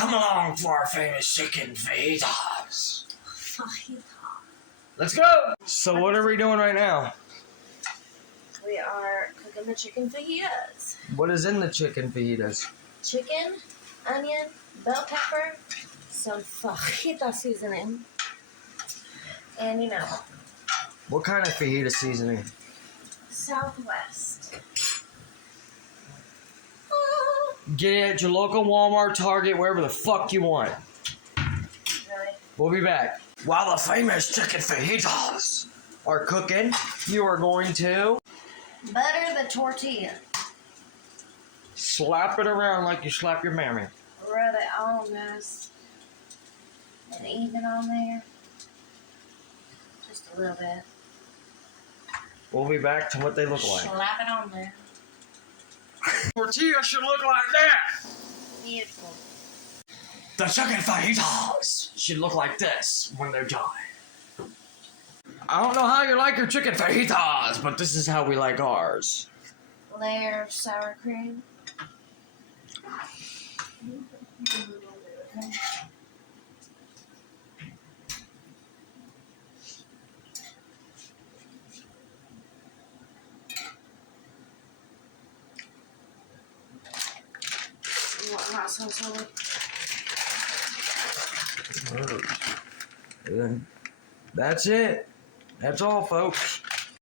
Come along for our famous chicken fajitas. Fajita. Let's go. So what are we doing right now? We are cooking the chicken fajitas. What is in the chicken fajitas? Chicken, onion, bell pepper, some fajita seasoning, and What kind of fajita seasoning? Southwest. Get it at your local Walmart, Target, wherever the fuck you want. Really? We'll be back. While the famous chicken fajitas are cooking, you are going to Butter the tortilla. slap it around like you slap your mammy. Rub it on nice and even on there. Just a little bit. We'll be back to what they look like. Slap it on there. Tortilla should look like that. Beautiful. The chicken fajitas should look like this when they're done. I don't know how you like your chicken fajitas, but this is how we like ours. Layer of sour cream. You want hot sauce on it? And that's it. That's all, folks.